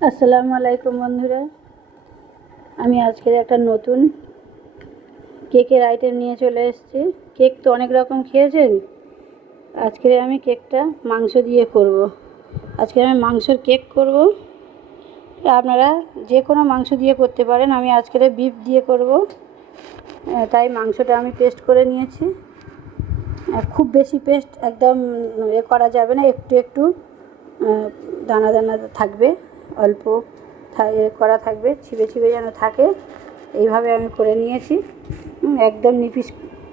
আসসালামু আলাইকুম বন্ধুরা। আমি আজকের একটা নতুন কেকের আইটেম নিয়ে চলে এসেছি। কেক তো অনেক রকম খেয়েছেন। আজকে আমি কেকটা মাংস দিয়ে করব। আজকে আমি মাংসের কেক করব। আপনারা যে কোনো মাংস দিয়ে করতে পারেন। আমি আজকের বিফ দিয়ে করব। তাই মাংসটা আমি পেস্ট করে নিয়েছি। খুব বেশি পেস্ট একদম এ করা যাবে না। একটু একটু দানা দানা থাকবে। অল্প করা থাকবে, ছিপে ছিপে যেন থাকে। এইভাবে আমি করে নিয়েছি। একদম নিপিস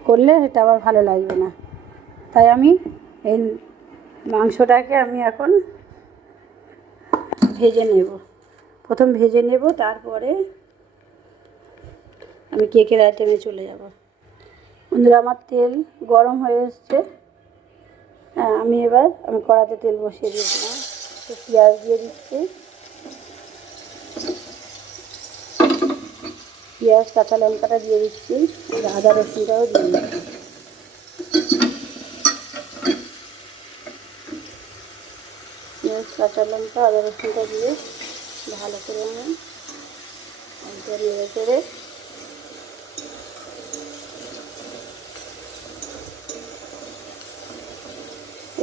করলে এটা আবার ভালো লাগবে না। তাই আমি এই মাংসটাকে আমি এখন ভেজে নেব। প্রথম ভেজে নেব, তারপরে আমি কেকের আইটেমে চলে যাব। বন্ধুরা, আমার তেল গরম হয়ে এসছে। আমি এবার, আমি কড়াতে তেল বসিয়ে দিয়েছিলাম। একটু পেঁয়াজ দিয়ে দিচ্ছি। পেঁয়াজ, কাঁচা লঙ্কাটা দিয়ে দিচ্ছি। আদা, রসুনটাও দিয়ে দিচ্ছি। পেঁয়াজ, কাঁচা লঙ্কা, আদা, রসুনটা দিয়ে ভালো করে আমি চেড়ে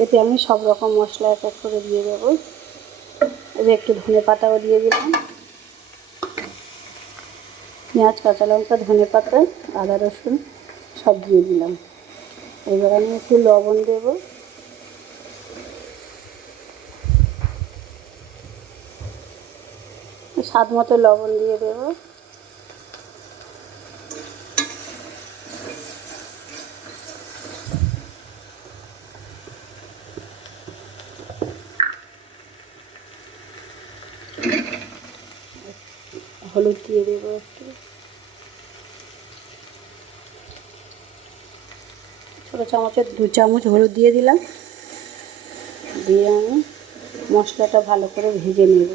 এতে আমি সব রকম মশলা এক এক করে দিয়ে দেবো। এবার একটু ধনে পাতাও দিয়ে দিলাম। পেঁয়াজ, কাঁচা লঙ্কা, ধনে পাতা, আদা, রসুন সব দিয়ে দিলাম। এবার আমি একটু লবণ দেবো। স্বাদ মতো লবণ দিয়ে দেবো। হলুদ দিয়ে দেবো একটু। চামচের দু চামচ হলুদ দিয়ে দিলাম। দিয়ে আমি মশলাটা ভালো করে ভেজে নেব।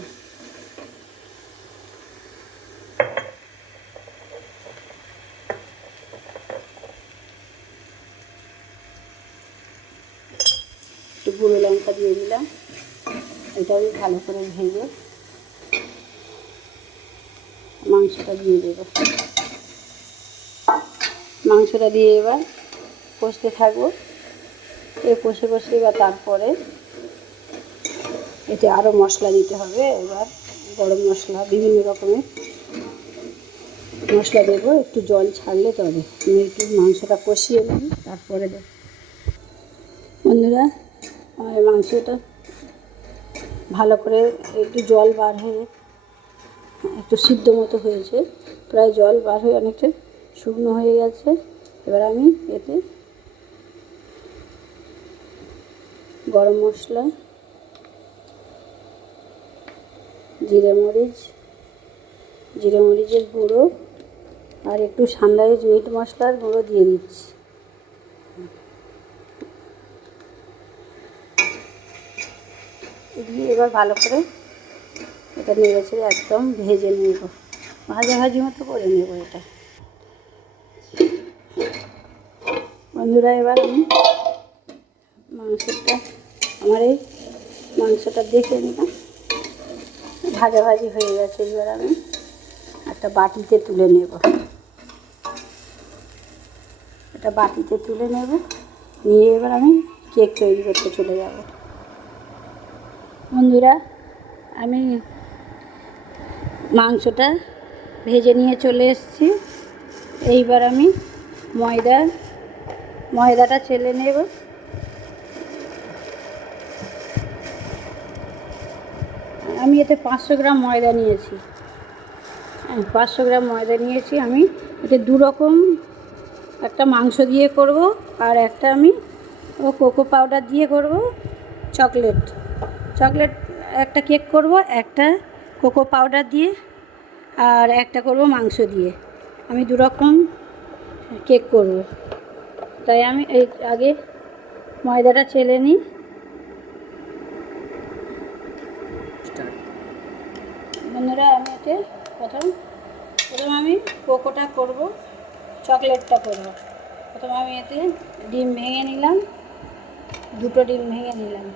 একটু গুঁড়ো লঙ্কা দিয়ে দিলাম। এটা আমি ভালো করে ভেজে মাংসটা দিয়ে দেবো। মাংসটা দিয়ে এবার কষতে থাকব। এ কষে কষে এবার তারপরে এতে আরও মশলা দিতে হবে। এবার গরম মশলা, বিভিন্ন রকমের মশলা দেবো। একটু জল ছাড়লে তবে। আমি একটু মাংসটা কষিয়ে নিই তারপরে দেব। বন্ধুরা, আমার মাংসটা ভালো করে একটু জল বার হয়ে একটু সিদ্ধ মতো হয়েছে। প্রায় জল বার হয়ে অনেকটা শুকনো হয়ে গেছে। এবার আমি এতে গরম মশলা, জিরে মরিচ, জিরে মরিচের গুঁড়ো, আর একটু সানরাইজ মিট মশলার গুঁড়ো দিয়ে দিচ্ছি। দিয়ে এবার ভালো করে এটা নেড়ে ছেড়ে একদম ভেজে নেব। ভাজা ভাজি মতো করে নেব এটা। বন্ধুরা, এবার আমি মাংসটা আমার এই মাংসটা দেখে নিলাম। ভাজা ভাজি হয়ে গেছে এবার আমি একটা বাটিতে তুলে নেব। একটা বাটিতে তুলে নেব। নিয়ে এবার আমি কেক তৈরি করতে চলে যাব। বন্ধুরা, আমি মাংসটা ভেজে নিয়ে চলে এসেছি। এইবার আমি ময়দা, ময়দাটা চেলে নেব। আমি এতে পাঁচশো গ্রাম ময়দা নিয়েছি। হ্যাঁ পাঁচশো গ্রাম ময়দা নিয়েছি আমি। এতে দু রকম একটা মাংস দিয়ে করব আর একটা আমি ও কোকো পাউডার দিয়ে করব চকলেট। চকলেট একটা কেক করব, একটা কোকো পাউডার দিয়ে আর একটা করব মাংস দিয়ে। আমি দু রকম কেক করব। তাই আমি এই আগে ময়দাটা চেলে নিই। বন্ধুরা, আমি এতে প্রথম প্রথম আমি কোকোটা করব, চকলেটটা করব। প্রথম আমি এতে ডিম ভেঙে নিলাম, দুটো ডিম ভেঙে নিলাম।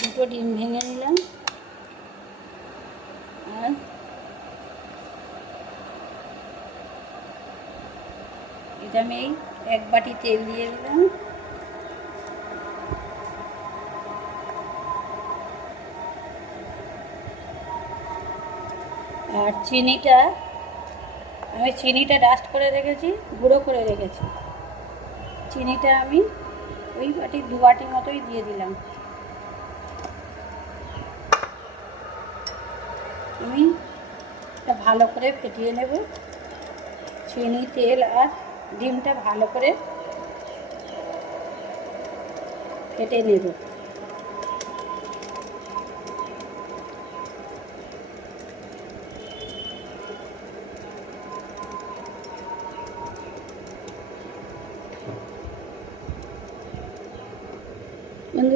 দুটো ডিম ভেঙে নিলাম। আর এটা আমি এক বাটি তেল দিয়ে দিলাম। আর চিনিটা, আমি চিনিটা ডাস্ট করে রেখেছি, গুঁড়ো করে রেখেছি। চিনিটা আমি ওই বাটি, দু বাটি মতোই দিয়ে দিলাম। আমি এটা ভালো করে ফেটিয়ে নেব। চিনি, তেল আর ডিমটা ভালো করে ফেটে নেব।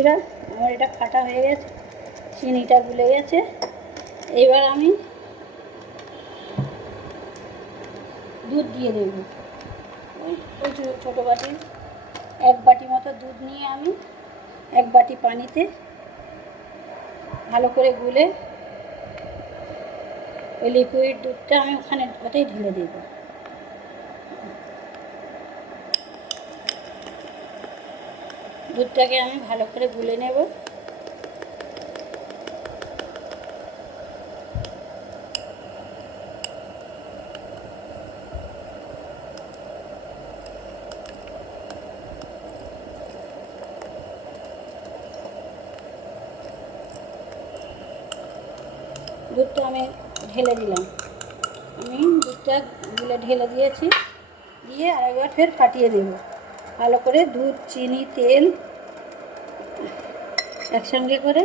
বন্ধুরা, আমার এটা ফাটা হয়ে গেছে, চিনিটা গুলে গেছে। এবার আমি দুধ দিয়ে দেব। ওই ছো- ছোটো বাটি, এক বাটি মতো দুধ নিয়ে আমি এক বাটি পানিতে ভালো করে গুলে ওই লিকুইড দুধটা আমি ওখানে ওতেই ঢেলে দেবো। দুধটাকে আমি ভালো করে গুলে নেব। দুধটা আমি ঢেলে দিলাম। আমি দুধটা গুলে ঢেলে দিয়েছি। দিয়ে আরেকবার ফের ফাটিয়ে দেব। ভালো করে দুধ, চিনি, তেল একসঙ্গে করে,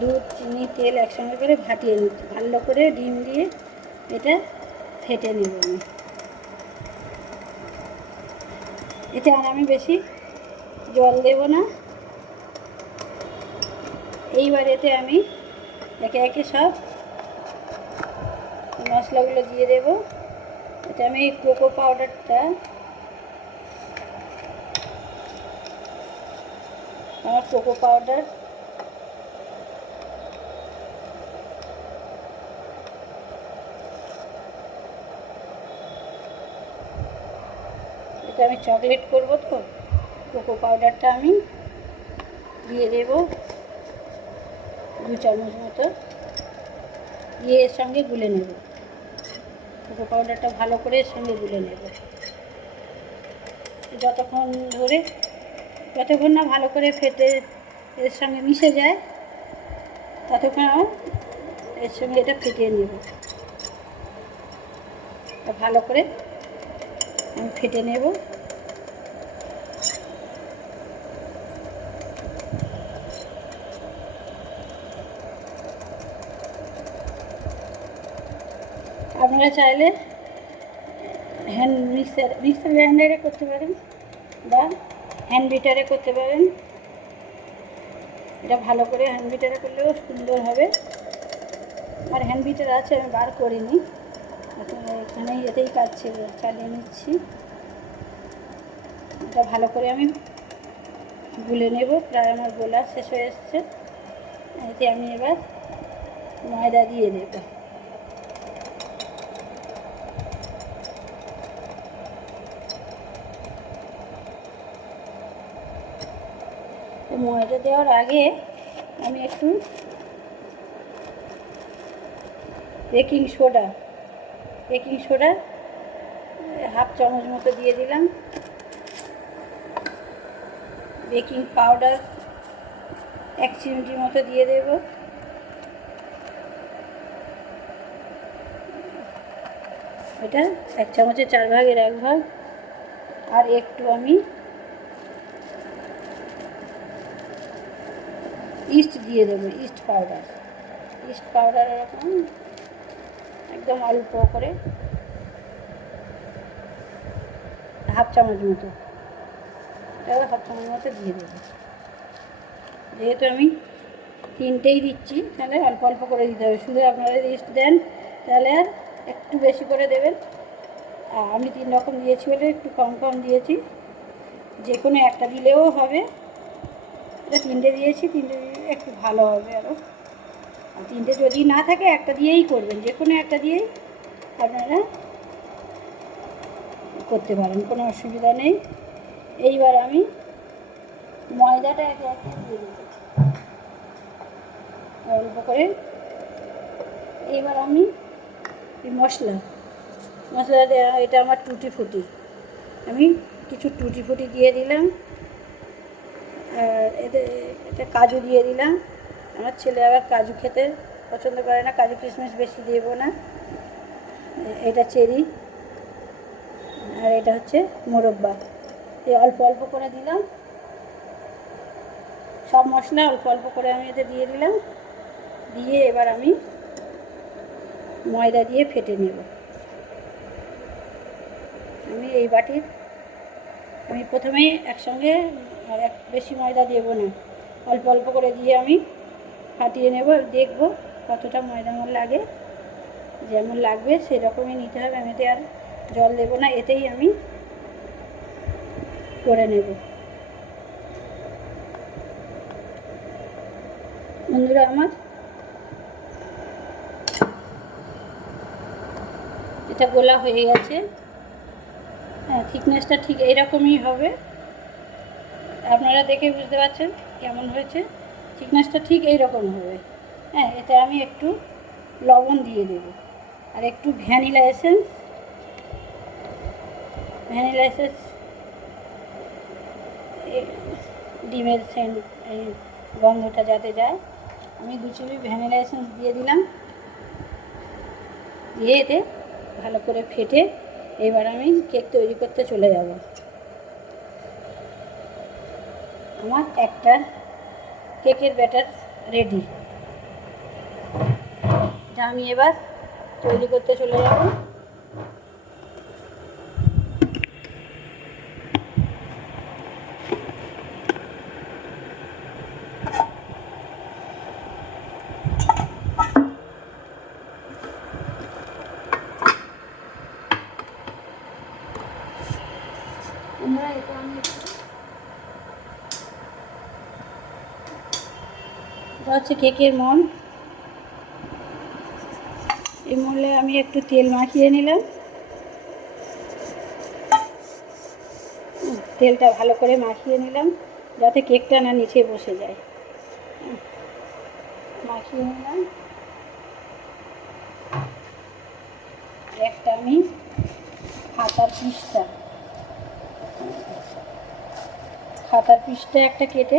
দুধ, চিনি, তেল একসঙ্গে করে ভাটিয়ে নিচ্ছি। ভালো করে ডিম দিয়ে এটা ফেটে নেব আমি। এতে আর আমি বেশি জল দেব না। এইবার এতে আমি একে একে সব মশলাগুলো দিয়ে দেব। এটা আমি কোকো পাউডারটা কোকো পাউডার এটা আমি চকলেট করব তো। কোকো পাউডারটা আমি দিয়ে দেব দু চামচ মতো। দিয়ে এর সঙ্গে গুলে নেব। কোকো পাউডারটা ভালো করে এর সঙ্গে গুলে নেব। যতক্ষণ ধরে যতক্ষণ না ভালো করে ফেটে এর সঙ্গে মিশে যায়, ততক্ষণ এর সঙ্গে এটা ফেটিয়ে নেব। ভালো করে আমি ফেটে নেব। আপনারা চাইলে হ্যান্ড মিক্সার মিক্সার গ্রাইন্ডারে করতে পারেন বা হ্যান্ড বিটারে করতে পারেন। এটা ভালো করে হ্যান্ড বিটারে করলেও সুন্দর হবে। আর হ্যান্ড বিটার আছে, আমি বার করিনি। এখন এতেই কাজ ছিল, চালিয়ে নিচ্ছি। এটা ভালো করে আমি গুলে নেব, প্রায় আমার গোলা শেষ হয়ে এসছে। এতে আমি এবার ময়দা দিয়ে দেব ময়দা দেওয়ার আগে আমি একটু baking soda baking soda half চামচ মতো দিয়ে দিলাম। বেকিং পাউডার এক চিমটি মতো দিয়ে দেব। এটা এক চামচের চার ভাগের এক ভাগ। আর একটু আমি ইস্ট দিয়ে দেবো, ইস্ট পাউডার ইস্ট পাউডার এরকম একদম অল্প করে হাফ চামচ মতো হাফ চামচ মতো দিয়ে দেবো। যেহেতু আমি তিনটেই দিচ্ছি, তাহলে অল্প অল্প করে দিতে হবে। শুধু আপনারা ইস্ট দেন, তাহলে আর একটু বেশি করে দেবেন। আমি তিন রকম দিয়েছি বলে একটু কম কম দিয়েছি। যে কোনো একটা দিলেও হবে। এটা তিনটে দিয়েছি, তিনটে দিয়ে একটু ভালো হবে আরও আর তিনটে যদি না থাকে, একটা দিয়েই করবেন। যে কোনো একটা দিয়েই আপনারা করতে পারেন, কোনো অসুবিধা নেই। এইবার আমি ময়দাটা একে একে দিয়ে দেবো অল্প করে এইবার আমি মশলা মশলা দেওয়া এটা আমার টুটি ফুটি আমি কিছু টুটি ফুটি দিয়ে দিলাম। এতে এটা কাজু দিয়ে দিলাম। আমার ছেলে আবার কাজু খেতে পছন্দ করে না, কাজু কিশমিশ বেশি দেবো না। এটা চেরি, আর এটা হচ্ছে মোরব্বা। এই অল্প অল্প করে দিলাম। সব মশলা অল্প অল্প করে আমি এতে দিয়ে দিলাম। দিয়ে এবার আমি ময়দা দিয়ে ফেটে নেব। আমি এই বাটির, আমি প্রথমেই একসঙ্গে আর এক বেশি ময়দা দেবো না অল্প অল্প করে দিয়ে আমি ফাটিয়ে নেব, দেখব কতটা ময়দা আমার লাগে। যেমন লাগবে সেরকমই নিতে হবে, আমি এতে আর জল দেবো না, এতেই আমি করে নেব। বন্ধুরা আমার এটা গোলা হয়ে গেছে। হ্যাঁ থিকনেসটা ঠিক এইরকমই হবে। আপনারা দেখে বুঝতে পারছেন কেমন হয়েছে। থিকনেসটা ঠিক এই রকম হবে। হ্যাঁ এতে আমি একটু লবণ দিয়ে দেব। আর একটু ভ্যানিলা এসেন্স। Vanilla essence. ডিমের সেন্ট, এই গন্ধটা যাতে যায়। আমি দু চিবি ভ্যানিলা এসেন্স দিয়ে দিলাম। দিয়ে এতে ভালো করে ফেটে এবার আমি কেক তৈরি করতে চলে যাব। আমার একটা কেকের ব্যাটার রেডি। যা আমি এবার তৈরি করতে চলে যাব। আমরা এটা আমি একটু এটা হচ্ছে কেকের মন এই মলে আমি একটু তেল মাখিয়ে নিলাম। তেলটা ভালো করে মাখিয়ে নিলাম, যাতে কেকটা না নিচে বসে যায়। মাখিয়ে নিলাম। একটা আমি খাতার পিসটা। খাতার পিসটা একটা কেটে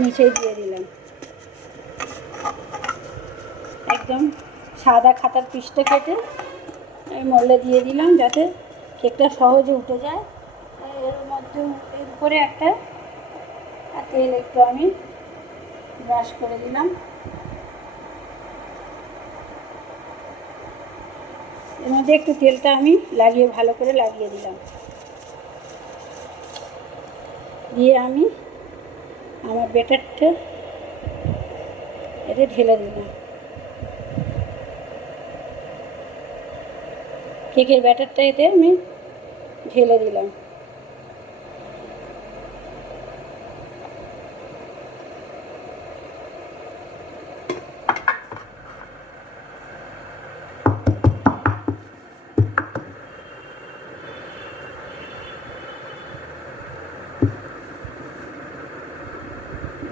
নিচেই দিয়ে দিলাম। একদম সাদা খাতার পিসটা কেটে আমি দিয়ে দিলাম যাতে কেকটা সহজে উঠে যায়। এর মধ্যে এর উপরে একটা তেল একটু আমি ব্রাশ করে দিলাম। এর মধ্যে একটু তেলটা আমি লাগিয়ে ভালো করে লাগিয়ে দিলাম। দিয়ে আমি আমার বেটারটা এতে ঢেলে দিলাম কেকের ব্যাটারটা এতে আমি ঢেলে দিলাম।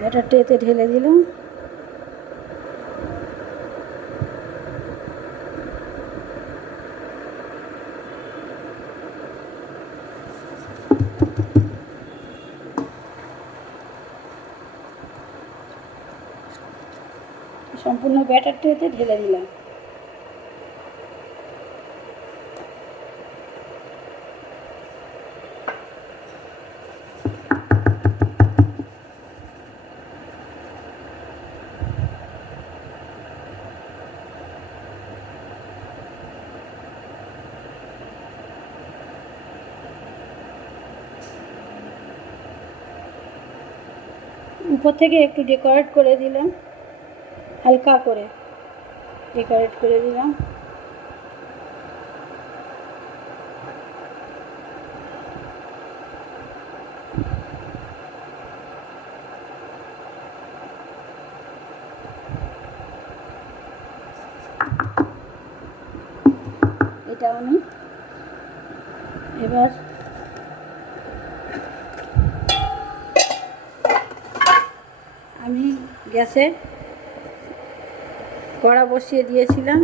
ব্যাটারটা এতে ঢেলে দিলাম। সম্পূর্ণ ব্যাটারটা এতে ঢেলে দিলাম। উপর থেকে একটু ডেকোরেট করে দিলাম হালকা করে ডেকোরেট করে দিলাম এটাও নিই এবার আমি গ্যাসে কড়া বসিয়ে দিয়েছিলাম।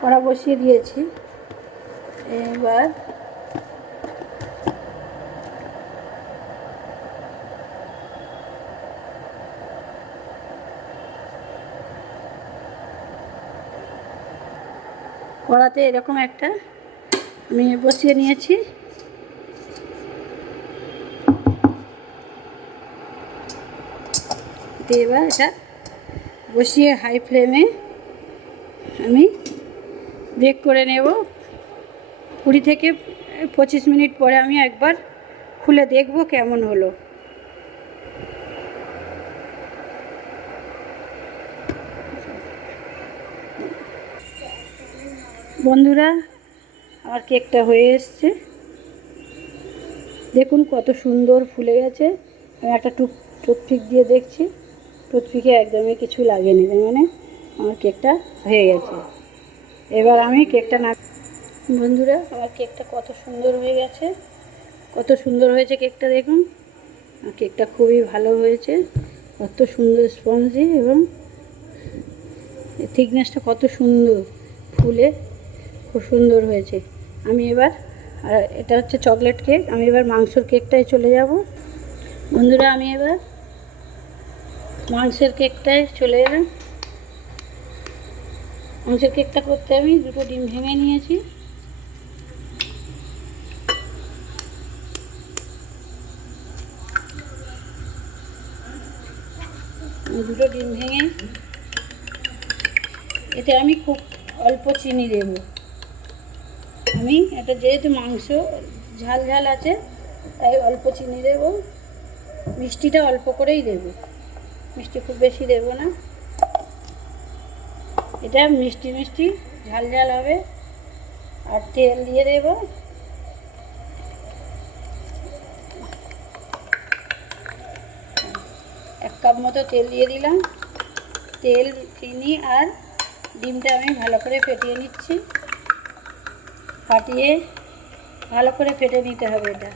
কড়া বসিয়ে দিয়েছি। এবার কড়াতে এরকম একটা আমি বসিয়ে নিয়েছি। তো এবার এটা বসিয়ে হাই ফ্লেমে আমি বেক করে নেব। কুড়ি থেকে পঁচিশ মিনিট পরে আমি একবার খুলে দেখব কেমন হলো। বন্ধুরা, আমার কেকটা হয়ে এসছে। দেখুন কত সুন্দর ফুলে গেছে। আমি একটা টুক টুথপিক দিয়ে দেখছি। টুথপিকে একদমই কিছু লাগেনি, তার মানে আমার কেকটা হয়ে গেছে। এবার আমি কেকটা না বন্ধুরা, আমার কেকটা কত সুন্দর হয়ে গেছে। কত সুন্দর হয়েছে কেকটা দেখুন। কেকটা খুবই ভালো হয়েছে। কত সুন্দর স্পঞ্জি এবং থিকনেসটা কত সুন্দর। ফুলে খুব সুন্দর হয়েছে। আমি এবার, আর এটা হচ্ছে চকলেট কেক। আমি এবার মাংসর কেকটায় চলে যাব। বন্ধুরা, আমি এবার মাংসের কেকটায় চলে এলাম। মাংসের কেকটা করতে আমি দুটো ডিম ভেঙে নিয়েছি। দুটো ডিম ভেঙে এতে আমি খুব অল্প চিনি দেব। আমি এটা যেহেতু মাংস ঝাল ঝাল আছে, তাই অল্প চিনি দেব। মিষ্টিটা অল্প করেই দেব। মিষ্টি খুব বেশি দেবো না। এটা মিষ্টি মিষ্টি, ঝাল ঝাল হবে। আর তেল দিয়ে দেব। এক কাপ মতো তেল দিয়ে দিলাম। তেল, চিনি আর ডিমটা আমি ভালো করে ফেটিয়ে নিচ্ছি। ফাটিয়ে ভালো করে ফেটে নিতে হবে এটা।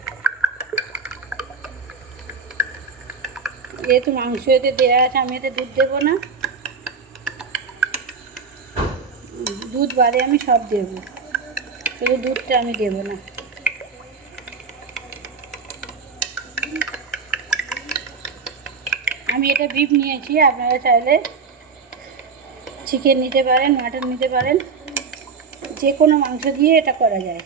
যেহেতু মাংস এতে দেওয়া আছে, আমি এতে দুধ দেবো না। দুধ বাদে আমি সব দেবো। শুধু দুধটা আমি দেবো না। আমি এটা বিফ নিয়েছি, আপনারা চাইলে চিকেন নিতে পারেন, মাটন নিতে পারেন। যে কোনো মাংস দিয়ে এটা করা যায়।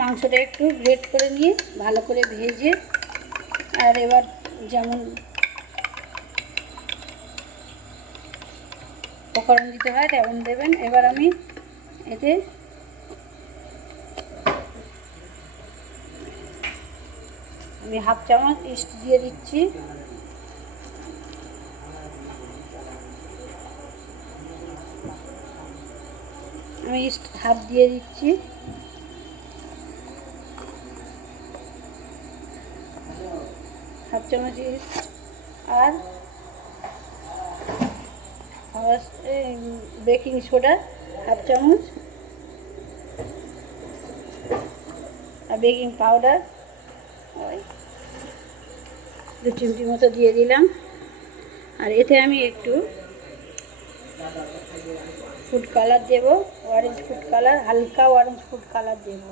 মাংসটা একটু গ্রেট করে নিয়ে, ভালো করে ভেজে, আর এবার যেমন উপকরণ দিতে হয় তেমন দেবেন। এবার আমি এতে আমি হাফ চামচ ইস্ট দিয়ে দিচ্ছি। আমি ইস্ট হাফ দিয়ে দিচ্ছি। হাফ চামচ ইস্ট আর বেকিং সোডা, হাফ চামচ। আর বেকিং পাউডার। ওই দু চিমটি মতো দিয়ে দিলাম। আর এতে আমি একটু ফুড কালার দেব অরেঞ্জ ফুড কালার হালকা অরেঞ্জ ফুড কালার দেব।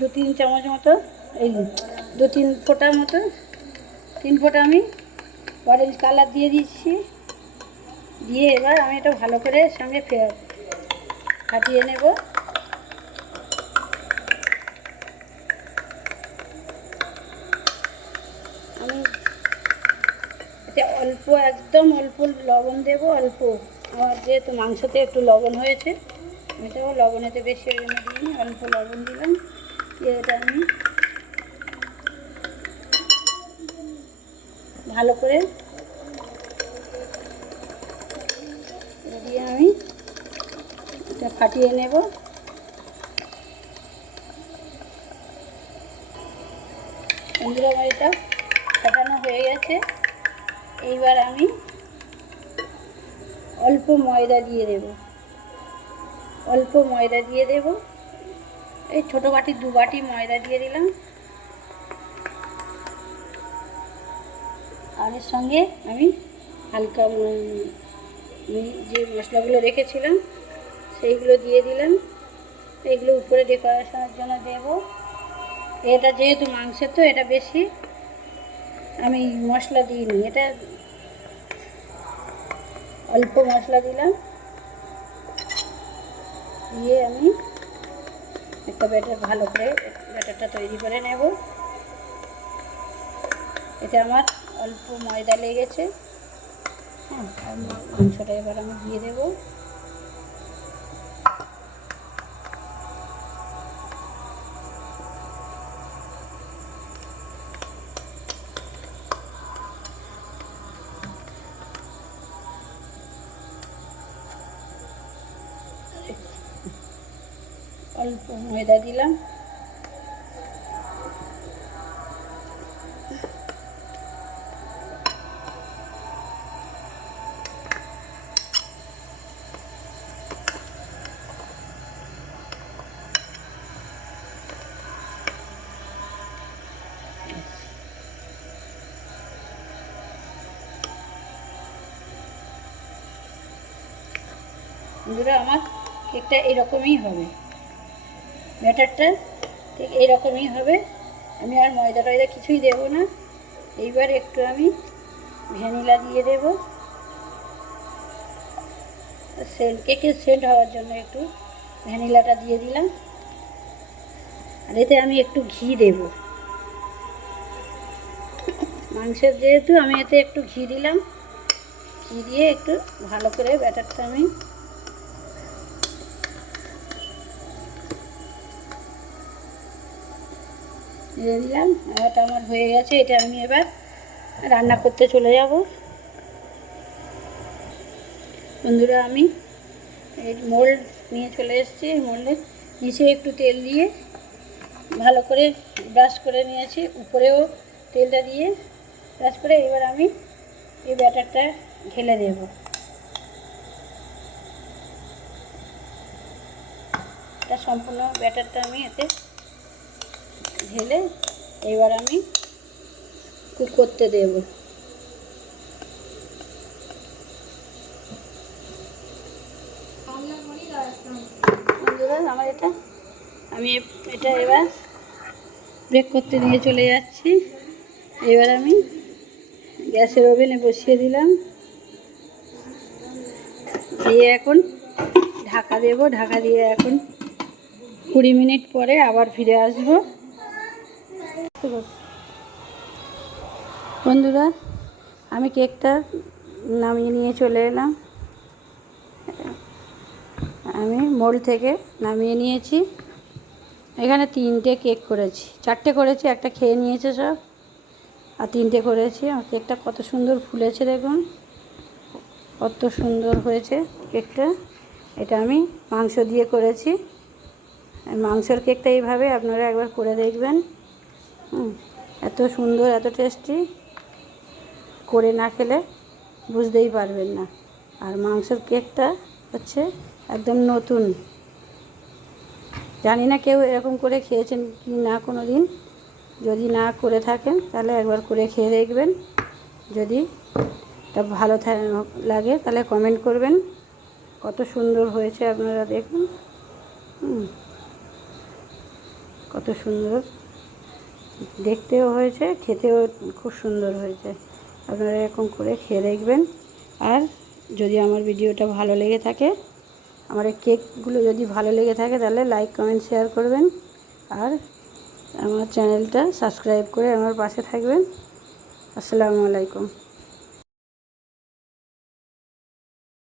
দু তিন চামচ মতো এই দু তিন ফোঁটার মতো তিন ফোঁটা আমি অরেঞ্জ কালার দিয়ে দিচ্ছি। দিয়ে এবার আমি এটা ভালো করে সঙ্গে ফাটিয়ে নেব। আমি এতে অল্প, একদম অল্প লবণ দেব, অল্প। আমার যেহেতু মাংসতে একটু লবণ হয়েছে, এটাও লবণেতে বেশি অল্প লবণ দিলাম। দিয়ে এটা আমি ভালো করে দিয়ে আমি এটা ফাটিয়ে নেব। বন্ধুরা এটা হয়ে গেছে। এইবার আমি অল্প ময়দা দিয়ে দেব। অল্প ময়দা দিয়ে দেব। এই ছোটো বাটি, দু বাটি ময়দা দিয়ে দিলাম। আর সঙ্গে আমি হালকা যে মশলাগুলো রেখেছিলাম, সেইগুলো দিয়ে দিলাম। এগুলো উপরে ডেকোরেশনের জন্য দেব। এটা যেহেতু মাংসের, তো এটা বেশি আমি মশলা দিইনি। এটা অল্প মশলা দিলাম। দিয়ে আমি একটা ব্যাটার, ভালো করে ব্যাটারটা তৈরি করে নেব। এটা আমার অল্প ময়দা লেগেছে। হ্যাঁ মাংসটা এবার আমি দিয়ে দেবো। অল্প ময়দা দিলাম। বন্ধুরা, আমার কেকটা এরকমই হবে। ব্যাটারটা ঠিক এইরকমই হবে। আমি আর ময়দা টয়দা কিছুই দেবো না। এইবার একটু আমি ভ্যানিলা দিয়ে দেব। সেন্ট কেকের সেন্ট হওয়ার জন্য একটু ভ্যানিলাটা দিয়ে দিলাম। আর এতে আমি একটু ঘি দেব। মাংসের যেহেতু আমি এতে একটু ঘি দিলাম, ঘি দিয়ে একটু ভালো করে ব্যাটারটা আমি দিয়ে দিলাম। এটা আমার হয়ে গেছে, এটা আমি এবার রান্না করতে চলে যাব। বন্ধুরা, আমি এই মোল্ড নিয়ে চলে এসেছি, এই মোল্ডের নিচে একটু তেল দিয়ে ভালো করে ব্রাশ করে নিয়েছি, উপরেও তেলটা দিয়ে ব্রাশ করে এবার আমি এই ব্যাটারটা ঢেলে দেব। এটা সম্পূর্ণ ব্যাটারটা আমি এতে ঢেলে এবার আমি কুক করতে দেব। আমার এটা, আমি এটা এবার ব্রেক করতে নিয়ে চলে যাচ্ছি। এবার আমি গ্যাসের ওভেনে বসিয়ে দিলাম। দিয়ে এখন ঢাকা দেব। ঢাকা দিয়ে এখন কুড়ি মিনিট পরে আবার ফিরে আসব। বন্ধুরা, আমি কেকটা নামিয়ে নিয়ে চলে এলাম। আমি মোল থেকে নামিয়ে নিয়েছি। এখানে তিনটে কেক করেছি। চারটে করেছি, একটা খেয়ে নিয়েছে সব। আর তিনটে করেছি। আর কেকটা কত সুন্দর ফুলেছে, দেখুন। কত সুন্দর হয়েছে কেকটা। এটা আমি মাংস দিয়ে করেছি। মাংসের কেকটা এইভাবে আপনারা একবার করে দেখবেন। এত সুন্দর, এত টেস্টি করে না খেলে বুঝতেই পারবেন না। আর মাংসের কেকটা হচ্ছে একদম নতুন। জানি না কেউ এরকম করে খেয়েছেন কি না কোনো দিন যদি না করে থাকেন, তাহলে একবার করে খেয়ে দেখবেন। যদি এটা ভালো লাগে, তাহলে কমেন্ট করবেন। কত সুন্দর হয়েছে আপনারা দেখুন। কত সুন্দর। দেখতেও হয়েছে, খেতেও খুব সুন্দর হয়েছে। আপনারা এরকম করে খেয়ে দেখবেন। আর যদি আমার ভিডিওটা ভালো লেগে থাকে, আমার এই কেকগুলো যদি ভালো লেগে থাকে, তাহলে লাইক, কমেন্ট, শেয়ার করবেন। আর আমার চ্যানেলটা সাবস্ক্রাইব করে আমার পাশে থাকবেন। আসসালামু আলাইকুম।